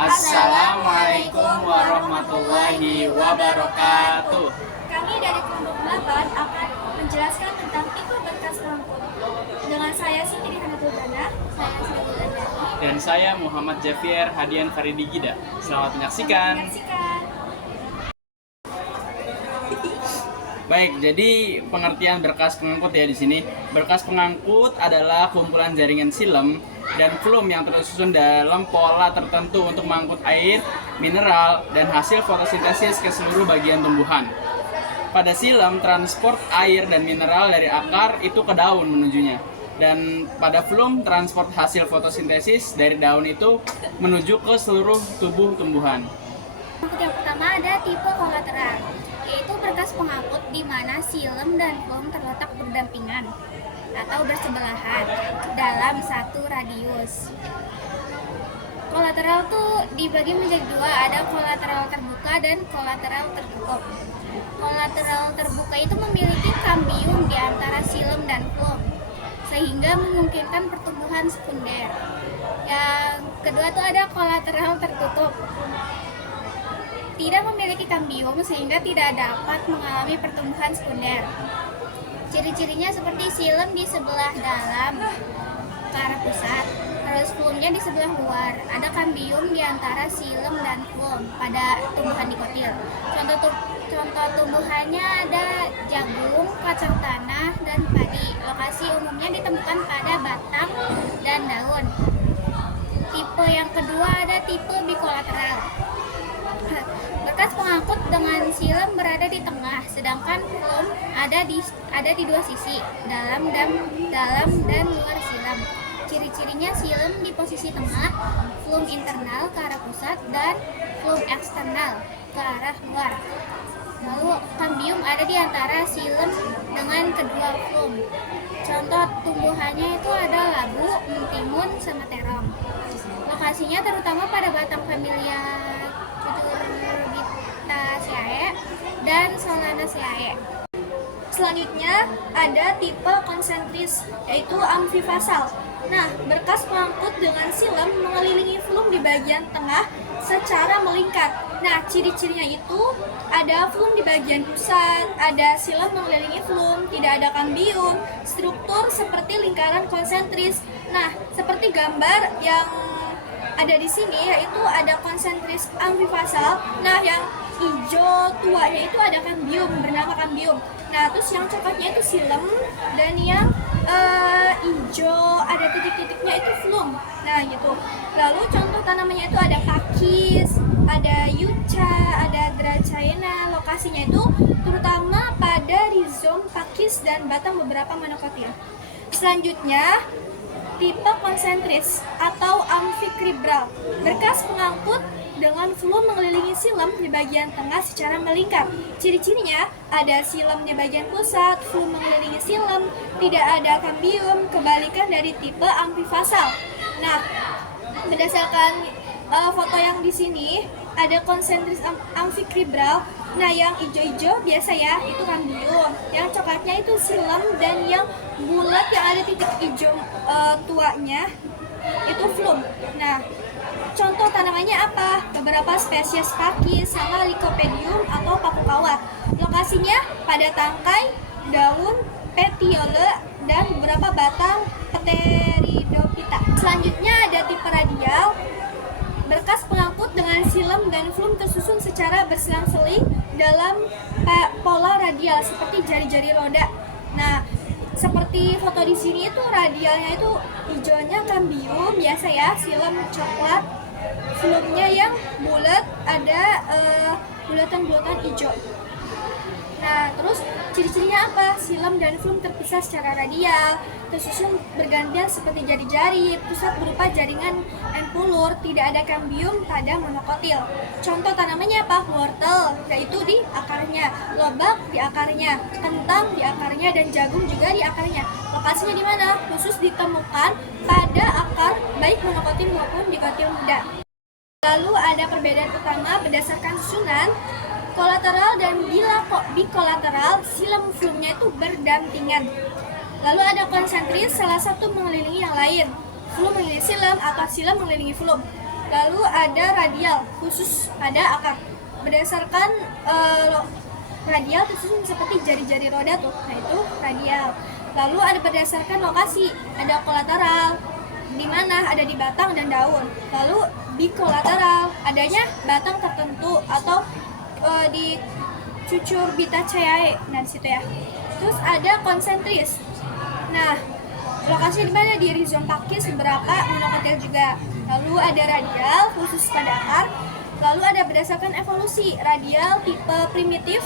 Assalamualaikum warahmatullahi wabarakatuh. Kami dari kelompok 8 akan menjelaskan tentang tipe berkas pengangkut. Dengan saya Siti Hanatul Dana, saya Siti Dana. Dan saya Muhammad Javier Hadian Faridi Gida. Selamat menyaksikan. Baik, jadi pengertian berkas pengangkut ya di sini. Berkas pengangkut adalah kumpulan jaringan silem dan flume yang tersusun dalam pola tertentu untuk mengangkut air, mineral, dan hasil fotosintesis ke seluruh bagian tumbuhan. Pada silem, transport air dan mineral dari akar itu ke daun menujunya. Dan pada flume, transport hasil fotosintesis dari daun itu menuju ke seluruh tubuh tumbuhan. Yang pertama ada tipe kolateral, yaitu berkas pengangkut di mana silem dan flume terletak berdampingan atau bersebelahan dalam satu radius. Kolateral tuh dibagi menjadi dua, ada kolateral terbuka dan kolateral tertutup. Kolateral terbuka itu memiliki kambium di antara silem dan flume, sehingga memungkinkan pertumbuhan sekunder. Yang kedua tuh ada kolateral tertutup, tidak memiliki kambium sehingga tidak dapat mengalami pertumbuhan sekunder. Ciri-cirinya seperti silem di sebelah dalam ke arah pusat, terus flume-nya di sebelah luar. Ada kambium di antara silem dan flume pada tumbuhan dikotil. Contoh tumbuhannya ada jagung, kacang tanah, dan padi. Lokasi umumnya ditemukan pada batang dan daun. Tipe yang kedua ada tipe bikolateral. Berkas pengangkut dengan silem berada di tengah, sedangkan flume ada di dua sisi, dalam dan luar silem. Ciri-cirinya silem di posisi tengah, flume internal ke arah pusat, dan flume eksternal ke arah luar. Lalu kambium ada di antara silem dengan kedua flume. Contoh tumbuhannya itu ada labu, mentimun, sama terong. Lokasinya terutama pada batang familia Cucurbitaceae dan Solanaceae. Selanjutnya ada tipe konsentris, yaitu amfifasal. Nah, berkas pengangkut dengan silem mengelilingi flume di bagian tengah secara melingkar. Nah, ciri-cirinya itu ada flume di bagian pusat, ada silem mengelilingi flume, tidak ada kambium, struktur seperti lingkaran konsentris. Nah, seperti gambar yang ada di sini, yaitu ada konsentris amfifasal. Nah, yang hijau tuanya itu ada kambium, bernama kambium. Nah, terus yang coklatnya itu silem, dan yang hijau ada titik-titiknya itu flume. Nah, gitu. Lalu contoh tanamannya itu ada pakis, ada yucca, ada dracaena. Lokasinya itu terutama pada rizom pakis dan batang beberapa monokotil. Selanjutnya tipe konsentris atau amfikribral. Berkas pengangkut dengan flume mengelilingi silem di bagian tengah secara melingkar. Ciri-cirinya ada silem di bagian pusat, flume mengelilingi silem, tidak ada kambium, kebalikan dari tipe amfifasal. Nah, berdasarkan foto yang di sini ada konsentris amfikribral. Nah, yang hijau-hijau biasa ya, itu kambium. Yang coklatnya itu silem, dan yang bulat yang ada titik hijau tuanya itu flume. Nah, contoh tanamannya apa? Beberapa spesies pakis sama Lycopodium atau paku kawat. Lokasinya pada tangkai, daun, petiole, dan beberapa batang Pteridophyta. Selanjutnya ada tipe radial. Berkas pengangkut dengan silem dan flume tersusun secara berselang-seling dalam pola radial seperti jari-jari roda. Nah, seperti foto di sini itu radialnya itu hijaunya kambium biasa ya, silem coklat, flume-nya yang bulat ada bulatan-bulatan hijau. Nah, terus ciri-cirinya apa? Silem dan flume terpisah secara radial, tersusun bergantian seperti jari-jari, pusat berupa jaringan empulur, tidak ada kambium pada monokotil. Contoh tanamannya apa? Wortel, yaitu di akarnya, lobak di akarnya, kentang di akarnya, dan jagung juga di akarnya. Lokasinya di mana? Khusus ditemukan pada akar baik monokotil maupun dikotil muda. Lalu ada perbedaan utama berdasarkan susunan. Kolateral dan bikolateral, silem flume-nya itu berdampingan. Lalu ada konsentris, salah satu mengelilingi yang lain. Flume mengelilingi silem atau silem mengelilingi flume. Lalu ada radial, khusus pada akar. Berdasarkan radial tersusun seperti jari-jari roda tuh, nah itu radial. Lalu ada berdasarkan lokasi, ada kolateral, di mana ada di batang dan daun. Lalu bikolateral, adanya batang tertentu atau di Cucurbitaceae, nah di situ ya. Terus ada konsentris. Nah, lokasi di mana di rizom pakis beberapa monokotil juga. Lalu ada radial khusus pada akar. Lalu ada berdasarkan evolusi, radial tipe primitif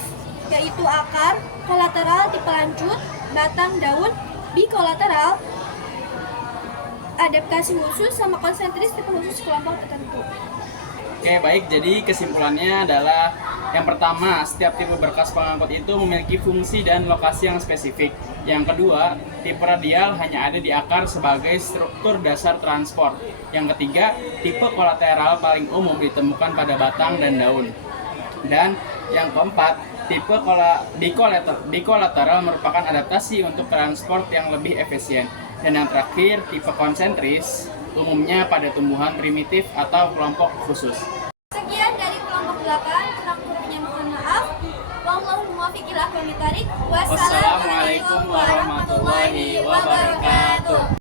yaitu akar, kolateral tipe lanjut, batang, daun, bikolateral adaptasi khusus, sama konsentris tipe khusus kelompok tertentu. Oke, baik. Jadi kesimpulannya adalah yang pertama, setiap tipe berkas pengangkut itu memiliki fungsi dan lokasi yang spesifik. Yang kedua, tipe radial hanya ada di akar sebagai struktur dasar transport. Yang ketiga, tipe kolateral paling umum ditemukan pada batang dan daun. Dan yang keempat, tipe bikolateral merupakan adaptasi untuk transport yang lebih efisien. Dan yang terakhir, tipe konsentris umumnya pada tumbuhan primitif atau kelompok khusus. Sekian dari kelompok 8, kurang lebihnya mohon maaf. Wallahul muwaffiq ila aqwamit thoriq. Wassalamualaikum warahmatullahi wabarakatuh.